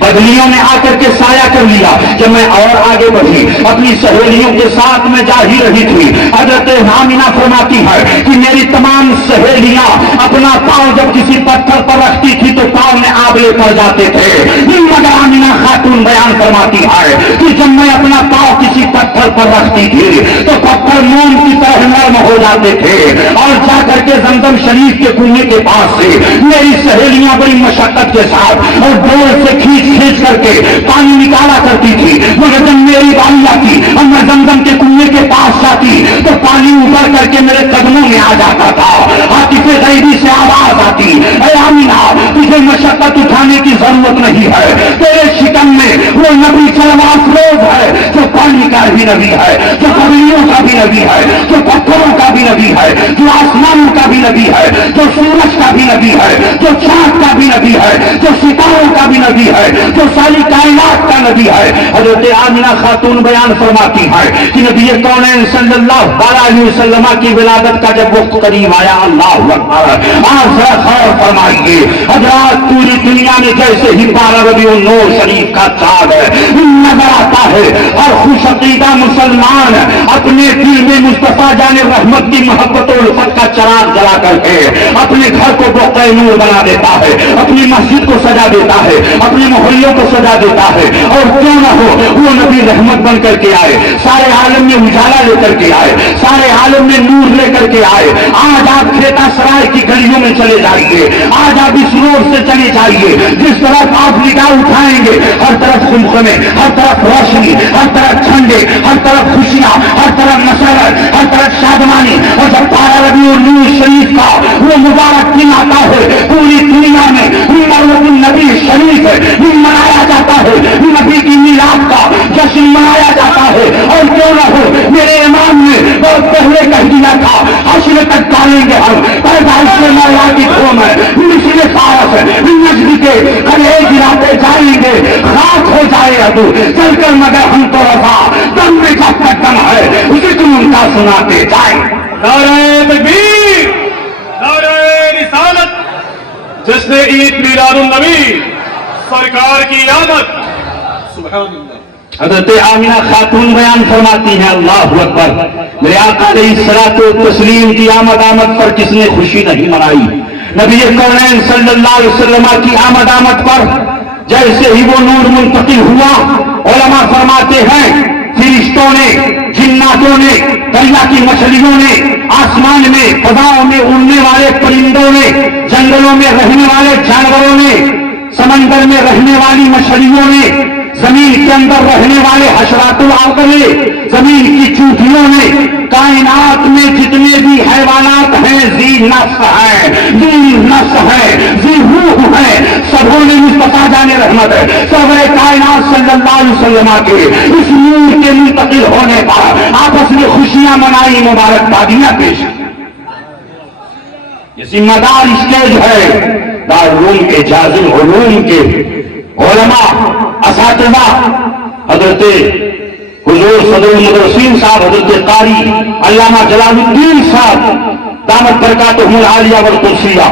بدلیوں نے آ کر کے سایہ کر لیا۔ جب میں اور آگے بڑھی اپنی سہیلیوں کے ساتھ میں جا ہی رہی تھی، حضرت آمینہ فرماتی ہے کہ میری تمام سہیلیاں اپنا پاؤں جب کسی پتھر پر رکھتی تھی تو پاؤں میں آبلے پڑ جاتے تھے، مگر آمینہ خاتون بیان فرماتی ہے کہ جب میں اپنا پاؤں کسی پتھر پر رکھتی تھی تو پتھر موم کی طرح نرم ہو جاتے تھے، اور جا کر کے زمزم شریف کے کنویں کے پاس سے میری سہیلیاں بڑی مشقت کے ساتھ اور ڈور سے کھینچ کھینچ کر کے پانی نکالا کرتی تھی، مگر جب میری باری آتی اور میں زمزم کے کنویں کے پاس جاتی تو پانی ابھر کر کے میرے قدموں میں آ جاتا تھا۔ عاطف غیبی سے آواز آتی، اے آمینہ تجھے مشقت اٹھانے کی ضرورت نہیں ہے، تیرے شکم میں وہ نبی جلوہ افروز ہے جو پانی کا بھی نبی ہے، جو قبریوں کا بھی نبی ہے، جو پتھروں کا بھی نبی ہے، جو آسمانوں کا بھی نبی ہے، جو سورج کا بھی نبی ہے، جو چاند کا بھی نبی ہے، جو ستاروں کا بھی نبی ہے، جو ساری کائنات کا نبی ہے۔ حضرت آمینہ خاتون بیان فرماتی ہے کہ نبی کونین صلی اللہ علیہ وسلم کی ولادت کا جب وقت قریب آیا، اللہ اکبر، آپ ذرا غور فرمائیے حضرات، پوری دنیا میں جیسے ہی 12 ربیع النور شریف کا چاند نظر آتا ہے اور خوش عقیدہ مسلمان اپنے دل میں مصطفیٰ جان رحمت کی محبت و الفت کا چراغ جلا کر کے اپنے گھر کو بقع نور بنا دیتا ہے، اپنی مسجد کو سجا دیتا ہے، اپنے محلوں کو سجا دیتا ہے، اور کیوں نہ ہو وہ نبی رحمت بن کر کے آئے، سارے عالم میں اجالا لے کر کے آئے، سارے عالم میں نور لے کر کے آئے۔ آج آپ کھیتا سرائے کی گلیوں میں چلے جائیے، آج آپ اس روڈ سے چلے جائیے، جس طرف آپ نگاہ اٹھائیں گے ہر طرف خمخمے، ہر طرف روشنی، ہر طرف جھنڈے، ہر طرف خوشیاں، ہر طرف مسرت، ہر طرف شادمانی۔ اور جب 12 ربیع النور شریف کا وہ مبارک دن آتا ہے پوری دنیا میں مولد النبی شریف منایا جاتا ہے، نبی کی میلاد کا جشن منایا جاتا ہے، اور کیوں نہ ہو میرے امام نے بہت پہلے کہہ دیا تھا حشر تک ڈالیں گے ہم پیدائش مولا کی دھوم ہے، مثل فارس نجد کے کلے گراتے جائیں گے، خاک ہو جائے ابو چل کر مگر ہم تو رضا دم میں جب تک دم ہے ذکر ان کا سناتے جائیں۔ نعرہ تکبیر، نعرہ رسالت، جشن عید میلاد النبی سرکار کی آمد، سبحان اللہ۔ حضرت آمینہ خاتون بیان فرماتی ہیں، اللہ اکبر، میرے آقا علیہ الصلوۃ والتسلیم کی آمد پر کس نے خوشی نہیں منائی؟ نبی کونین صلی اللہ علیہ وسلم کی آمد پر جیسے ہی وہ نور منتقل ہوا، علماء فرماتے ہیں فرشتوں نے، جناتوں نے، دریا کی مچھلیوں نے، آسمان میں فضاؤں میں اڑنے والے پرندوں نے، جنگلوں میں رہنے والے جانوروں نے، سمندر میں رہنے والی مچھلیوں نے، زمین کے اندر رہنے والے حشرات العقل نے، زمین کی چوٹیوں نے، کائنات میں جتنے بھی حیوانات ہیں ذی نفس ہیں، ذی نفس ہیں، ذی روح ہیں، سبوں نے مصطفیٰ جان رحمت سرور کائنات صلی اللہ علیہ وسلم کے اس نور کے منتقل ہونے پر آپس میں خوشیاں منائی، مبارکبادیاں پیش کی۔ یہ ذمہ دار اسٹیج ہے دارالعلوم کے جازم علوم کے علماء اساتذہ، حضرت حضور صدر المدرسین صاحب، حضرت قاری علامہ جلال الدین صاحب دامت برکاتہم العالیہ والقدسیہ،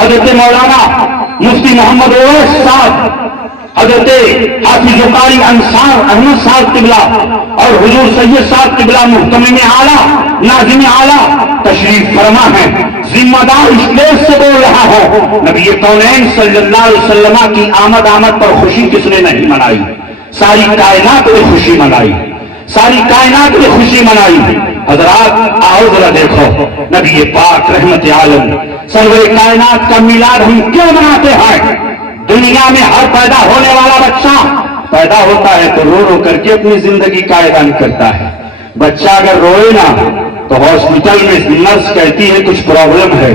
حضرت مولانا مفتی محمد اویس صاحب، حضرت حافظ قاری انصار احمد صاحب قبلہ اور حضور سید صاحب قبلہ محتمم اعلیٰ ناظم اعلیٰ تشریف فرما ہے۔ ذمہ دار اسٹیج سے بول رہا ہوں، نبی کونین صلی اللہ علیہ وسلم کی آمد پر خوشی کس نے نہیں منائی؟ ساری کائنات نے خوشی منائی، ساری کائنات نے خوشی منائی. حضرات آؤ ذرا دیکھو, نبی پاک رحمت عالم سرور کائنات کا میلاد ہم کیوں مناتے ہیں؟ دنیا میں ہر پیدا ہونے والا بچہ پیدا ہوتا ہے تو رو رو کر کے اپنی زندگی کا اعلان کرتا ہے. بچہ اگر روئے نا تو ہاسپٹل میں نرس کہتی ہے کچھ پرابلم ہے,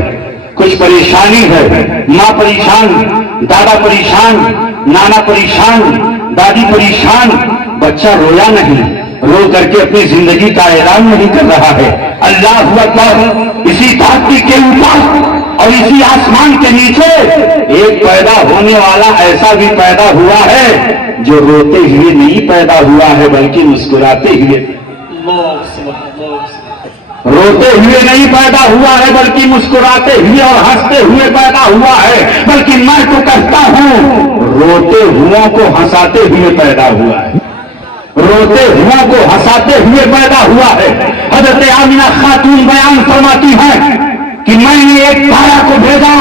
کچھ پریشانی ہے. ماں پریشان, دادا پریشان, نانا پریشان, دادی پریشان. بچہ رویا نہیں, رو کر کے اپنی زندگی کا اعلان نہیں کر رہا ہے. اللہ اکبر. اسی دھرتی کے اوپر اور اسی آسمان کے نیچے ایک پیدا ہونے والا ایسا بھی پیدا ہوا ہے جو روتے ہوئے نہیں پیدا ہوا ہے بلکہ مسکراتے ہوئے, روتے ہوئے نہیں پیدا ہوا ہے بلکہ مسکراتے ہوئے اور ہنستے ہوئے پیدا ہوا ہے. بلکہ میں تو کہتا ہوں روتے ہوا کو ہنساتے ہوئے پیدا ہوا ہے, روتے ہوا کو ہنساتے ہوئے پیدا ہوا ہے. حضرت آمنہ خاتون بیان فرماتی ہیں کہ میں نے ایک تارا کو بھیجا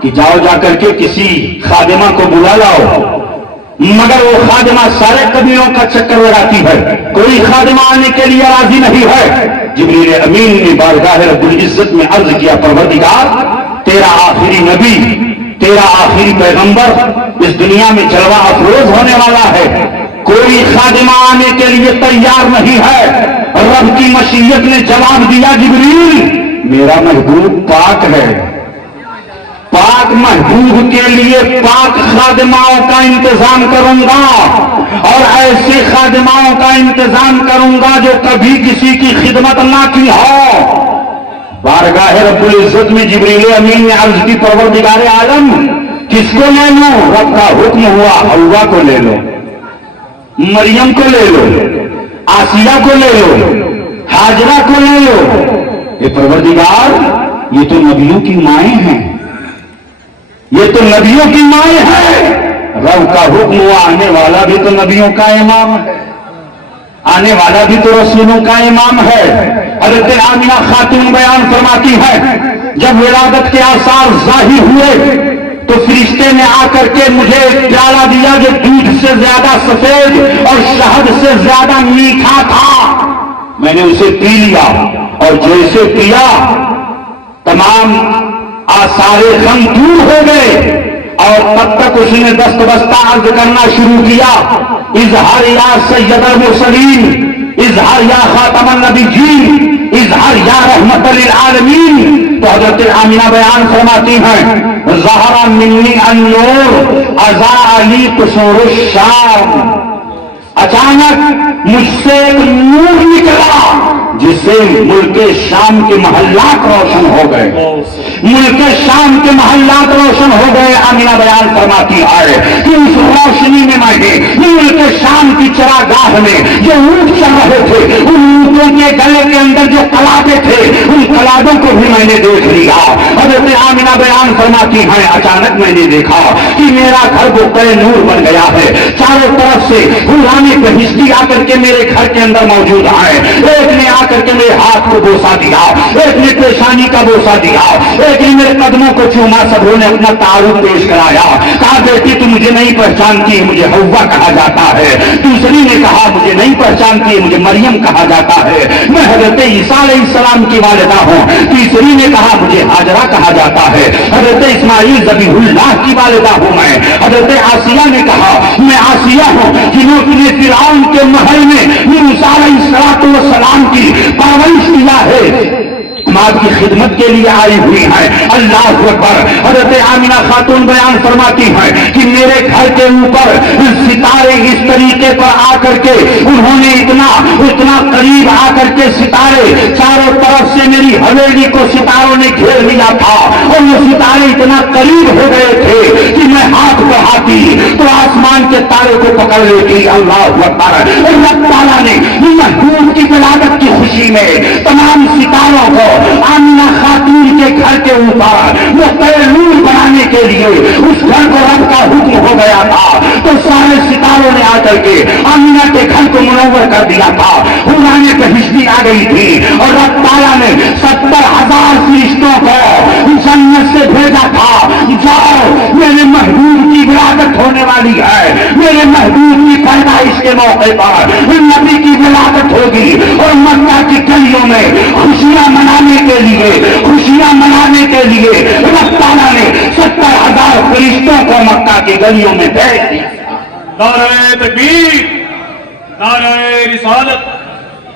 کہ جاؤ جا کر کے کسی خادمہ کو بلا لاؤ, مگر وہ خادمہ سارے قبیلوں کا چکر لگاتی ہے, کوئی خادمہ آنے کے لیے راضی نہیں ہے. جبریل امین نے بارگاہ رب العزت میں عرض کیا, پروردگار تیرا آخری نبی, تیرا آخری پیغمبر اس دنیا میں جلوہ افروز ہونے والا ہے, کوئی خادمہ آنے کے لیے تیار نہیں ہے. رب کی مشیت نے جواب دیا, جبریل میرا محبوب پاک ہے, پاک محبوب کے لیے پاک خادماؤں کا انتظام کروں گا اور ایسے خادماؤں کا انتظام کروں گا جو کبھی کسی کی خدمت نہ کی ہو. بارگاہ رب العزت میں جبریل امین نے عرض کی, پروردگار عالم کس کو لے لوں؟ رب کا حکم ہوا, حوا کو لے لو, مریم کو لے لو, آسیہ کو لے لو, ہاجرہ کو لے لو. یہ پروردگار یہ تو نبیوں کی مائیں ہیں, یہ تو نبیوں کی مائیں ہیں. رب کا حکم ہوا, آنے والا بھی تو نبیوں کا امام ہے, آنے والا بھی تو رسولوں کا امام ہے. حضرت آمنہ خاتون بیان فرماتی ہے جب ولادت کے آثار ظاہر ہوئے تو فرشتے نے آ کر کے مجھے پیالہ دیا جو دودھ سے زیادہ سفید اور شہد سے زیادہ میٹھا تھا. میں نے اسے پی لیا اور جیسے پیا تمام آثار غم دور ہو گئے اور تب تک اس نے دست بستہ عرض کرنا شروع کیا, اظہار یا سید المرسلین, اظہار یا خاتم النبیین, اظہار یا رحمت للعالمین. تو حضرت آمنہ بیان فرماتی ہیں, ظہر منی النور اضاء لی قصور الشام. اچانک مجھ سے ایک نور نکلا جس سے ملک شام کے محلات روشن ہو گئے, ملک شام کے محلات روشن ہو گئے. آمنہ بیان فرماتی ہے کہ اس روشنی میں میں نے ملک شام کی چراگاہ میں جو اونٹ چل رہے تھے ان اونٹوں کے گلے کے اندر جو کلابے تھے ان کلابوں کو بھی میں نے دیکھ لیا. حضرت آمنہ بیان فرماتی ہیں اچانک میں نے دیکھا کہ میرا گھر بقع نور بن گیا ہے, چاروں طرف سے حوران بہشتی آ کر کے میرے گھر کے اندر موجود ہیں. ایک نے آ کر کے میرے ہاتھ کو بوسا دیا, ایک نے پیشانی کا بوسا دیا, ایک نے میرے قدموں کو چوما. سبوں نے اپنا تعارف پیش کرایا, کہا بیٹی تو مجھے نہیں پہچانتی, مجھے حوا کہا جاتا ہے. دوسری نے کہا مجھے نہیں پہچانتی, مجھے مریم کہا جاتا ہے, میں حضرت عیسیٰ علیہ السلام کی والدہ ہوں. تیسری نے کہا مجھے ہاجرہ کہا جاتا ہے, حضرت اسماعیل ذبیح اللہ کی والدہ ہوں میں. حضرت آسیہ نے کہا میں آسیہ ہوں جنہوں نے فرعون کے محل میں موسیٰ علیہ السلام کی پرورش کیا ہے, ماں کی خدمت کے لیے آئی ہوئی ہیں. اللہ اکبر. حضرت آمنہ خاتون بیان فرماتی ہیں کہ میرے گھر کے اوپر ستارے اس طریقے پر آ کر کے انہوں نے اتنا قریب آ کر کے ستارے چاروں طرف سے میری حویلی کو ستاروں نے گھیر لیا تھا اور وہ ستارے اتنا قریب ہو گئے تھے کہ میں ہاتھ بڑھاتی تو آسمان کے تارے کو پکڑ لیتی. اللہ اکبر. اللہ تعالیٰ نے محبوب کی ولادت کی خوشی میں تمام ستاروں کو آمنہ خاتون کے گھر کے اوپر وہ نور بنانے کے لیے اس گھر کو رب کا حکم ہو گیا تھا تو سارے ستاروں نے آ کر کے آمنہ کے گھر کو منور کر دیا تھا. حوران بہشتی آ گئی تھی اور رب تعالیٰ نے 70,000 فرشتوں کو جنت سے بھیجا تھا, جاؤ میرے محبوب کی की विलादत होने वाली है, मेरे महबूब की पैदाइश के मौके पर नबी की विलादत होगी और मक्का की गलियों में खुशियां मनाने के लिए रब ताला ने 70,000 फरिश्तों को मक्का की गलियों में भेज दिया। नारे तकबीर, नारे रिसालत,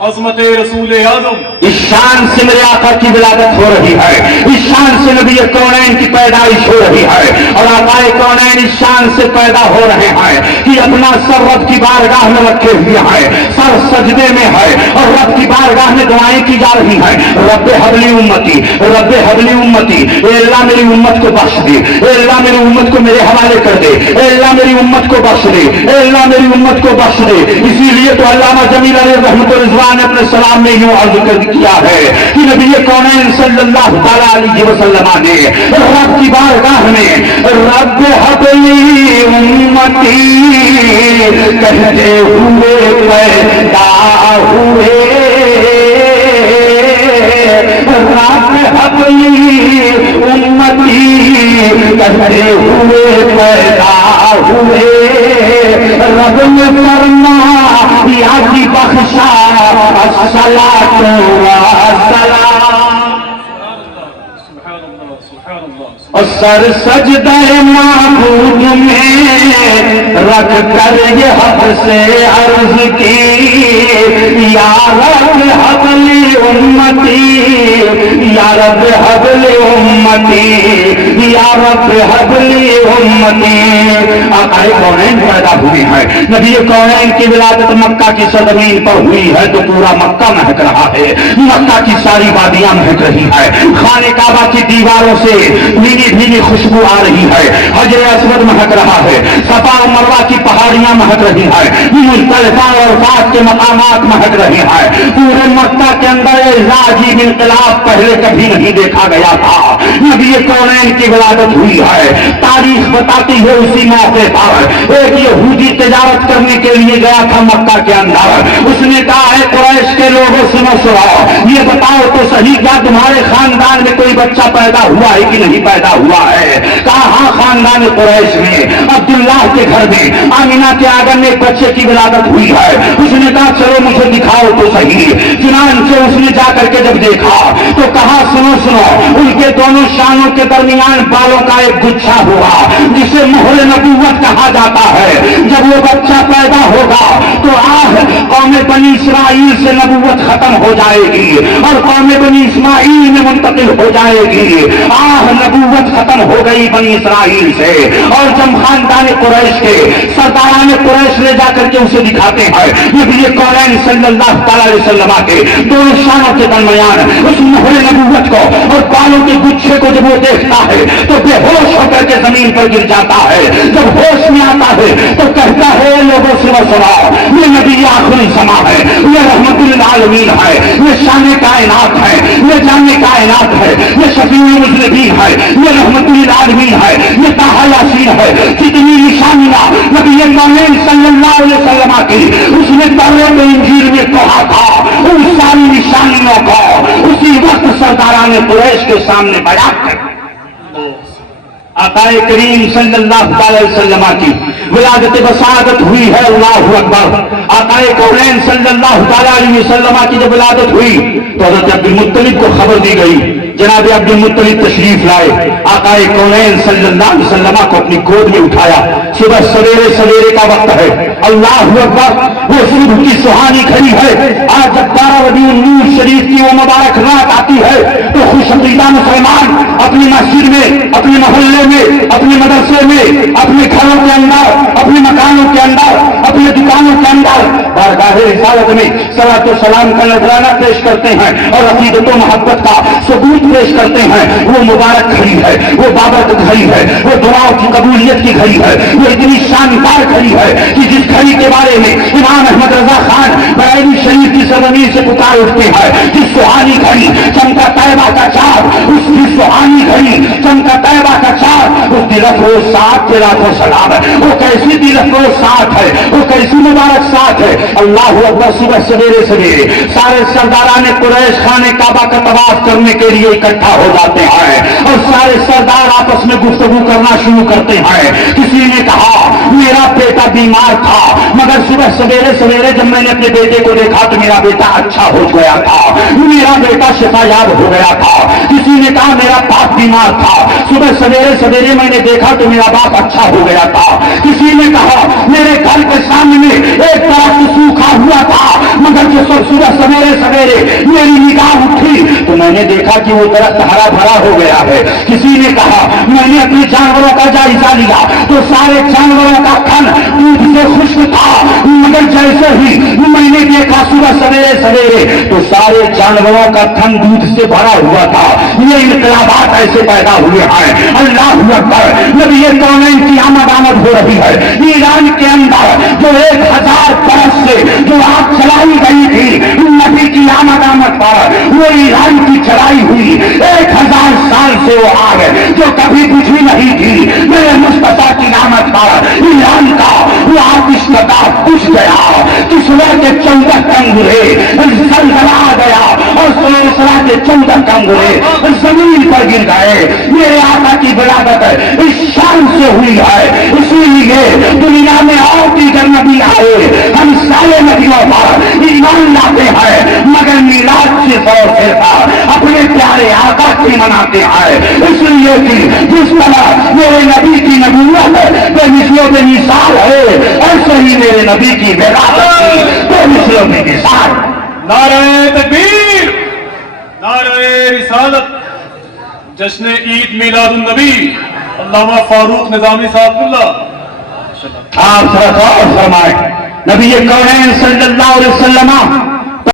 अज़मत रसूल आज़म। इस शान से मेरे आका की विलादत हो रही है, इस शान से नबी कौनैन की पैदाइश हो रही है और आकाए कौनैन इस शान से पैदा हो रहे हैं कि अपना सर रब की बारगाह में रखे हुए हैं, सर सजदे में है और रब की बारगाह में दुआएं की जा रही हैं। रब्बे हबली उम्मती, रब्बे हबली उम्मती, ए अल्लाह मेरी उम्मत को बख्श दे, ए अल्लाह मेरी उम्मत को मेरे हवाले कर दे, ए अल्लाह मेरी उम्मत को बख्श दे, ए अल्लाह मेरी उम्मत को बख्श दे। इसीलिए तो अल्लामा जमील रहमतुल्लाह रिजवान ने अपने सलाम में यूं अर्ज कर किया है कि नबी कौनैन सल्लल्लाहु तआला अलैहि वसल्लम ने रब की बारगाह में रब हबली उम्मती कहते हुए पैदा हुए, रब हबली उम्मती कहते हुए पैदा हुए, रब ने फरमा या की बख्शा अस्सलातु वस्सलाम। और सर सजदे माबूद में रख कर ये हक से अर्ज की या रब हबली उम्मती, या रब हबली उम्मती, या रब हबली उम्मती। आकाए कौनैन पैदा हुई है, नबी कौनैन की विलादत मक्का की सरजमीन पर हुई है तो पूरा मक्का महक रहा है, मक्का की सारी वादियां महक रही है, खाने काबा की दीवारों से भीनी भीनी खुशबू आ रही है, हजर अस्वद महक रहा है, सफा और मरवा की पहाड़ियां महक रही है, मुज़दलिफा और अरफात के मकामात महक रहे हैं। पूरे मक्का के अंदर राजीब इनकलाब पहले कभी नहीं देखा गया था। नबी कौनैन की विलादत हुई है। तारीख बताती है उसी मौके पर एक यहूदी तिजारत करने के लिए गया था मक्का के अंदर। उसने कहा है कुरैश के लोगों सुनो ये बताओ तो सही, क्या तुम्हारे खानदान में कोई बच्चा पैदा हुआ है कि नहीं पैदा हुआ है? कहा हाँ, खानदान कुरैश में अब्दुल्लाह के घर में आमिना के आंगन में एक बच्चे की विलादत हुई है। उसने कहा चलो मुझे दिखाओ तो सही। चुनांचे उसने जाकर के जब देखा तो कहा सुनो उनके दोनों शानों के दरमियान बालों का एक गुच्छा हुआ जिसे मोहर नबूवत कहा जाता है। जब वो बच्चा पैदा होगा तो कौम बनी इस्राइल से नबूवत खत्म हो जाएगी और कौम बनी इस्माइल में मुंतकिल हो जाएगी। नबूवत खत्म हो गई बनी इस्राइल से और जब खानदान कुरैश के सरदारान कुरैश ले जाकर के उसे दिखाते हैं नबी कौनैन सल्लल्लाहु अलैहि वसल्लम के दोनों शानों के दरमियान उस मोहर नबूवत को और बालों के गुच्छे को जब वो देखता है तो बेहोश होकर के जमीन पर गिर जाता है। जब होश में आता है तो कहता है लोगों सुनो ये नबी आखिरी समा है, ये रहमतुल आलमीन है, ये शान कायनात है, ये जाने कायनात है, ये शफीउल मुज़निबीन है, ये रहमतुल आलमीन है, ये ताहा यासीन है। कितनी निशानियां नबी कौनैन सल्लल्लाहु अलैहि वसल्लम की उसने तौरात में इंजील में कहा था, उन सारी निशानियों को उसी वक्त सरदारान कुरैश के सामने बयान कर आकाए करीम सल्लल्लाहु अलैहि वसल्लम की विलादत बसादत हुई है। अल्लाहु अकबर। आकाए कौनैन सल्लल्लाहु अलैहि वसल्लम की जब विलादत हुई तो हज़रत अब्दुल मुत्तलिब को खबर दी गई। जनाब अब्दुल मुत्तलिब तशरीफ लाए, आकाए कौनैन सल्लल्लाहु अलैहि वसल्लम को अपनी गोद में उठाया। सुबह सवेरे का वक्त है। अल्लाहु अकबर। वो सुबह की सुहानी घड़ी है। आज जब 12 रबीउल नूर शरीफ की वो मुबारक रात आती है तो खुशअक़ीदा मुसलमान अपनी मस्जिद में, अपने मोहल्ले में, अपने मदरसे में, अपने घरों के अंदर, अपने मकानों के अंदर, अपने दुकानों के अंदर बारगाह रिसालत में सलातो सलाम का नजराना पेश करते हैं और अकीदत व मोहब्बत का सबूत पेश करते हैं। वो मुबारक घड़ी है, वो बाबत घड़ी है, वो दुआओं की कबूलियत की घड़ी है। वो इतनी शानदार घड़ी है कि जिस घड़ी के बारे में इमाम अहमद रजा खान बरेलवी शरीफ की सरजमीन से पुकार उठते हैं कि सुहानी घड़ी चमका तैबा का चाँद, उसकी सुहानी घड़ी चमका तैबा का चाँद, उस दिलक रोज साथ तेरा को सलाम है। वो कैसी दिलक रोज साथ है, वो कैसी मुबारक साथ है। अल्लाह अकबर। सुबह सवेरे सवेरे सारे सरदारान कुरैश खाने काबा का तवाफ करने के लिए इकट्ठा हो जाते हैं और सारे सरदार आपस में गुफ्तगू करना शुरू करते हैं। किसी ने कहा मेरा बेटा बीमार था, मगर सुबह सवेरे सवेरे जब मैंने अपने बेटे को देखा तो मेरा बेटा अच्छा हो गया था, मेरा बेटा शिफायाब हो गया था। किसी ने कहा मेरा बाप बीमार था, सुबह सवेरे सवेरे मैंने देखा तो मेरा बाप अच्छा हो गया था। किसी ने कहा मेरे घर के सामने एक दरख्त सूखा हुआ था, मगर जो सुबह सवेरे सवेरे मेरी निगाह उठी तो मैंने देखा कि वो दरख्त हरा भरा हो गया है। किसी ने कहा मैंने अपने जानवरों का जायजा लिया तो सारे जानवरों का थन दूध से खुश्क था, मगर जैसे ही मैंने देखा सुबह सवेरे सवेरे तो सारे जानवरों का थन दूध से भरा हुआ था। ये इनकलाबात ऐसे पैदा हुए हैं। अल्लाह अकबर। नबी कौनैन की आमद हो रही है। ईरान के अंदर जो 1000 बरस से जो आग चलाई गई थी नबी की आमद पर, वो ईरान की चलाई हुई 1000 साल से वो आग जो कभी बुझी नहीं थी, मेरे मुस्तफा की आमद पर ईरान का वो आतिशकता बुझ गया। किस्रा के 14 कंगुरे जलजला गया और सोसरा के 14 कंगुरे जमीन पर गिर गए। मेरे आका की विलादत इस शान से हुई है, इसीलिए दुनिया में और दीगर नबी आए, हम सारे नबियों पर ईमान लाते हैं, मगर मिलाद सिर्फ और सिर्फ अपने प्यारे आका की मनाते हैं। इसलिए कि जिस तरह मेरे नबी की नबूवत बेमिसलों बेमिसाल है, ऐसे ही मेरे नबी की विलादत की बेमिसलों बेमिसाल। नारे तकबीर, नारे रिसालत। जश्न ईद मिलादुन नबी अल्लामा फारूक निजामी साहबुल्लाह। आप फरमाए नबी कौनैन सल्लल्लाहु अलैहि वसल्लम